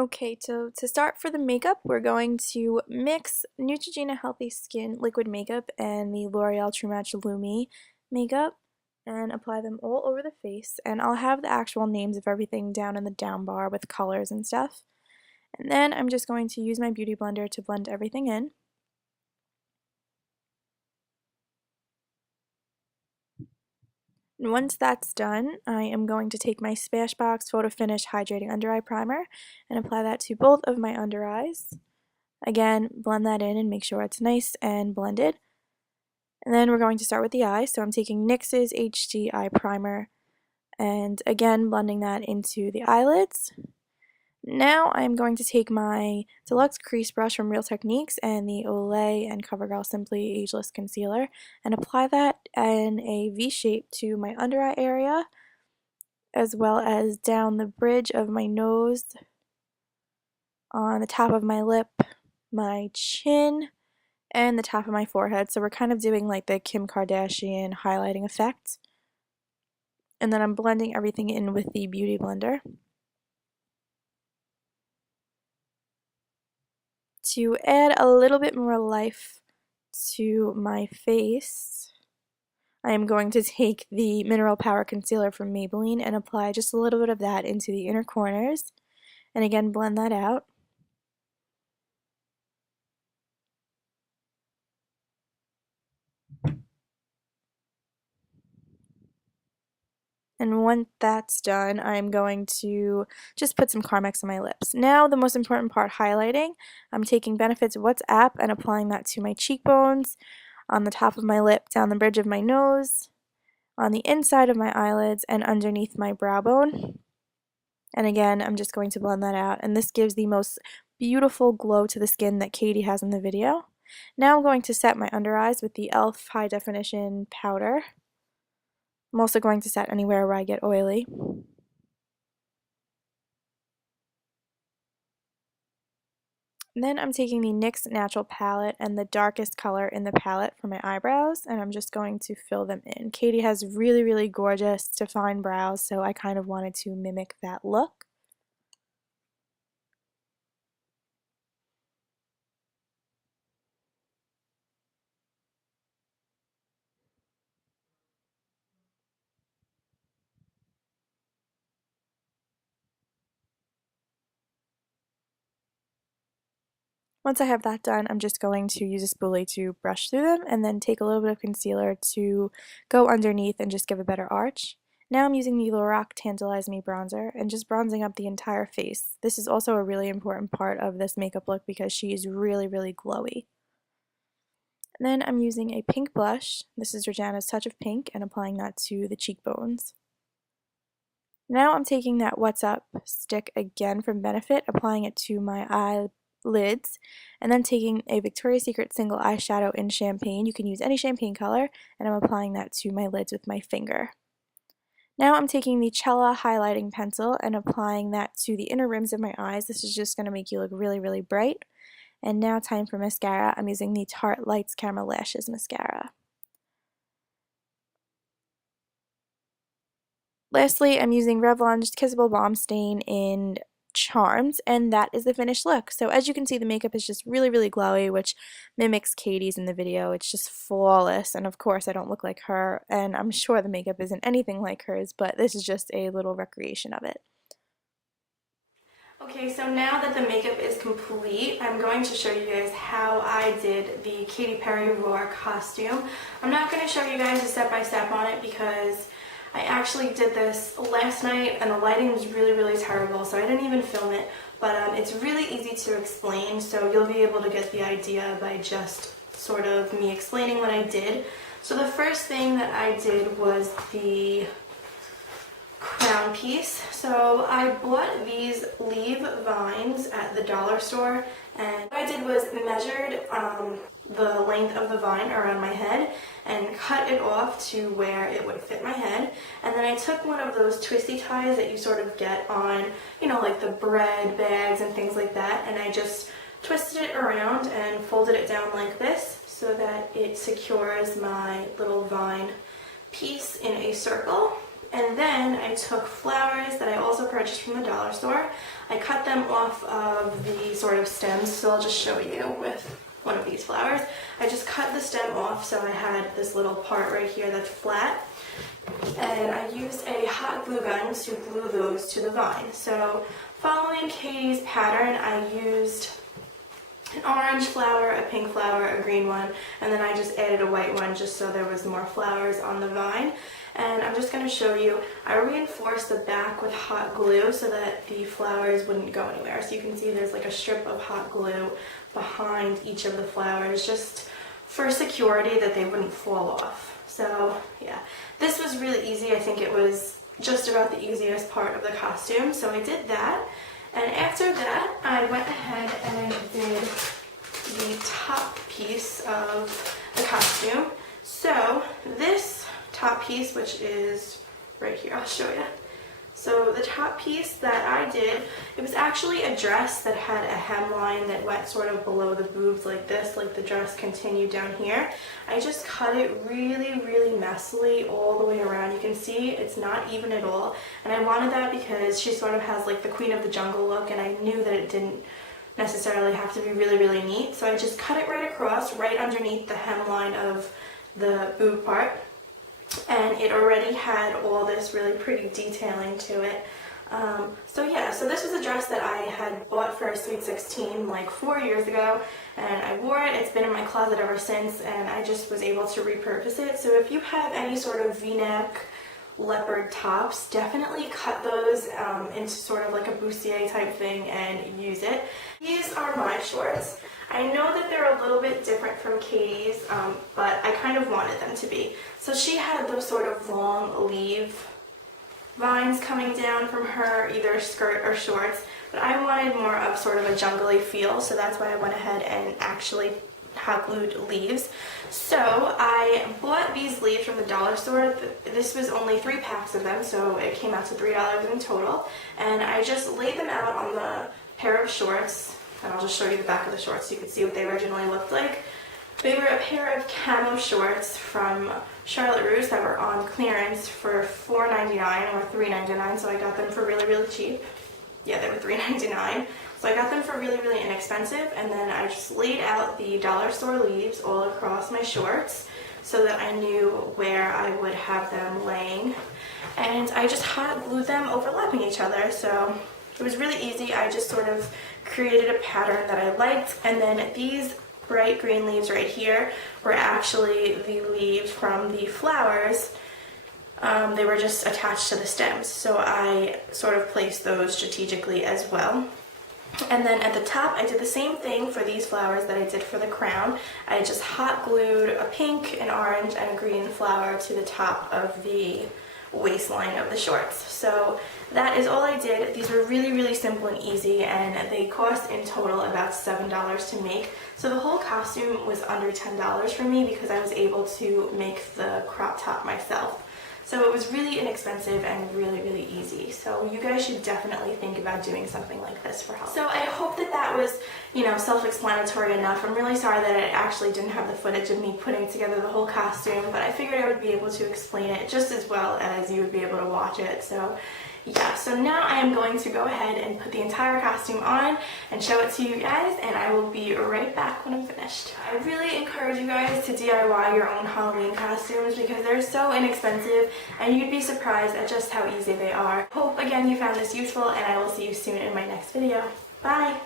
Okay, so to start for the makeup, we're going to mix Neutrogena Healthy Skin Liquid Makeup and the L'Oreal True Match Lumie makeup and apply them all over the face. And I'll have the actual names of everything down in the down bar with colors and stuff. And then I'm just going to use my Beauty Blender to blend everything in. And once that's done, I am going to take my Smashbox Photofinish Hydrating Under Eye Primer and apply that to both of my under eyes. Again, blend that in and make sure it's nice and blended. And then we're going to start with the eye. So I'm taking NYX's HD Eye Primer and again blending that into the eyelids. Now I'm going to take my Deluxe Crease Brush from Real Techniques and the Olay and Covergirl Simply Ageless Concealer and apply that in a V shape to my under eye area as well as down the bridge of my nose, on the top of my lip, my chin, and the top of my forehead. So we're kind of doing like the Kim Kardashian highlighting effect. And then I'm blending everything in with the Beauty Blender. To add a little bit more life to my face, I am going to take the Mineral Power Concealer from Maybelline and apply just a little bit of that into the inner corners. And again, blend that out. And once that's done, I'm going to just put some Carmex on my lips. Now, the most important part, highlighting. I'm taking Benefit's What's App and applying that to my cheekbones, on the top of my lip, down the bridge of my nose, on the inside of my eyelids, and underneath my brow bone. And again, I'm just going to blend that out. And this gives the most beautiful glow to the skin that Katy has in the video. Now I'm going to set my under eyes with the e.l.f. High Definition Powder. I'm also going to set anywhere where I get oily. And then I'm taking the NYX Natural Palette and the darkest color in the palette for my eyebrows, and I'm just going to fill them in. Katy has really, really gorgeous, defined brows, so I kind of wanted to mimic that look. Once I have that done, I'm just going to use a spoolie to brush through them and then take a little bit of concealer to go underneath and just give a better arch. Now I'm using the Lorac Tantalize Me bronzer and just bronzing up the entire face. This is also a really important part of this makeup look because she is really, really glowy. And then I'm using a pink blush. This is Regina's Touch of Pink and applying that to the cheekbones. Now I'm taking that What's Up stick again from Benefit, applying it to my eyelids, and then taking a Victoria's Secret single eyeshadow in Champagne. You can use any champagne color, and I'm applying that to my lids with my finger. Now I'm taking the Chella highlighting pencil and applying that to the inner rims of my eyes. This is just going to make you look really, really bright. And now time for mascara. I'm using the Tarte Lights Camera Lashes mascara. Lastly, I'm using Revlon's Kissable Balm Stain in Charms, and that is the finished look. So as you can see, the makeup is just really, really glowy, which mimics Katy's in the video. It's just flawless, and of course I don't look like her, and I'm sure the makeup isn't anything like hers, but this is just a little recreation of it. Okay, so now that the makeup is complete, I'm going to show you guys how I did the Katy Perry Roar costume. I'm not going to show you guys a step-by-step on it because I actually did this last night and the lighting was really, really terrible, so I didn't even film it. But it's really easy to explain, so you'll be able to get the idea by just sort of me explaining what I did. So the first thing that I did was the crown piece. So I bought these leaf vines at the dollar store, and what I did was measured the length of the vine around my head and cut it off to where it would fit my head. And then I took one of those twisty ties that you sort of get on, you know, like the bread bags and things like that, and I just twisted it around and folded it down like this so that it secures my little vine piece in a circle. And then I took flowers that I also purchased from the dollar store. I cut them off of the sort of stems, so I'll just show you with one of these flowers. I just cut the stem off, so I had this little part right here that's flat. And I used a hot glue gun to glue those to the vine. So following Katy's pattern, I used an orange flower, a pink flower, a green one, and then I just added a white one just so there was more flowers on the vine. And I'm just going to show you, I reinforced the back with hot glue so that the flowers wouldn't go anywhere. So you can see there's like a strip of hot glue behind each of the flowers just for security that they wouldn't fall off. So yeah, this was really easy. I think it was just about the easiest part of the costume. So I did that. And after that, I went ahead and I did the top piece of the costume. So this top piece, which is right here, I'll show you. So the top piece that I did, it was actually a dress that had a hemline that went sort of below the boobs like this, like the dress continued down here. I just cut it really, really messily all the way around. You can see it's not even at all. And I wanted that because she sort of has like the Queen of the Jungle look, and I knew that it didn't necessarily have to be really, really neat. So I just cut it right across, right underneath the hemline of the boob part. And it already had all this really pretty detailing to it. So yeah, so this was a dress that I had bought for a Sweet 16 like 4 years ago, and I wore it. It's been in my closet ever since, and I just was able to repurpose it. So if you have any sort of v-neck leopard tops, definitely cut those into sort of like a bustier type thing and use it. These are my shorts. I know that they're a little bit different from Katy's, but I kind of wanted them to be. So she had those sort of long leaf vines coming down from her, either skirt or shorts, but I wanted more of sort of a jungly feel, so that's why I went ahead and actually hot glued leaves. So I bought these leaves from the dollar store. This was only 3 packs of them, so it came out to $3 in total, and I just laid them out on the pair of shorts. And I'll just show you the back of the shorts so you can see what they originally looked like. They were a pair of camo shorts from Charlotte Russe that were on clearance for $4.99 or $3.99, so I got them for really, really cheap. Yeah, they were $3.99. So I got them for really, really inexpensive, and then I just laid out the dollar store leaves all across my shorts so that I knew where I would have them laying. And I just hot glued them overlapping each other, so it was really easy. I just sort of created a pattern that I liked, and then these bright green leaves right here were actually the leaves from the flowers. They were just attached to the stems, so I sort of placed those strategically as well. And then at the top, I did the same thing for these flowers that I did for the crown. I just hot glued a pink, an orange, and a green flower to the top of the waistline of the shorts. So that is all I did. These were really, really simple and easy, and they cost in total about $7 to make. So the whole costume was under $10 for me because I was able to make the crop top myself. So it was really inexpensive and really, really easy. So you guys should definitely think about doing something like this for Halloween. So I hope that that was, self-explanatory enough. I'm really sorry that I actually didn't have the footage of me putting together the whole costume, but I figured I would be able to explain it just as well as you would be able to watch it. So yeah, so now I am going to go ahead and put the entire costume on and show it to you guys, and I will be right back when I'm finished. I really encourage you guys to DIY your own Halloween costumes because they're so inexpensive and you'd be surprised at just how easy they are. Hope again you found this useful, and I will see you soon in my next video. Bye!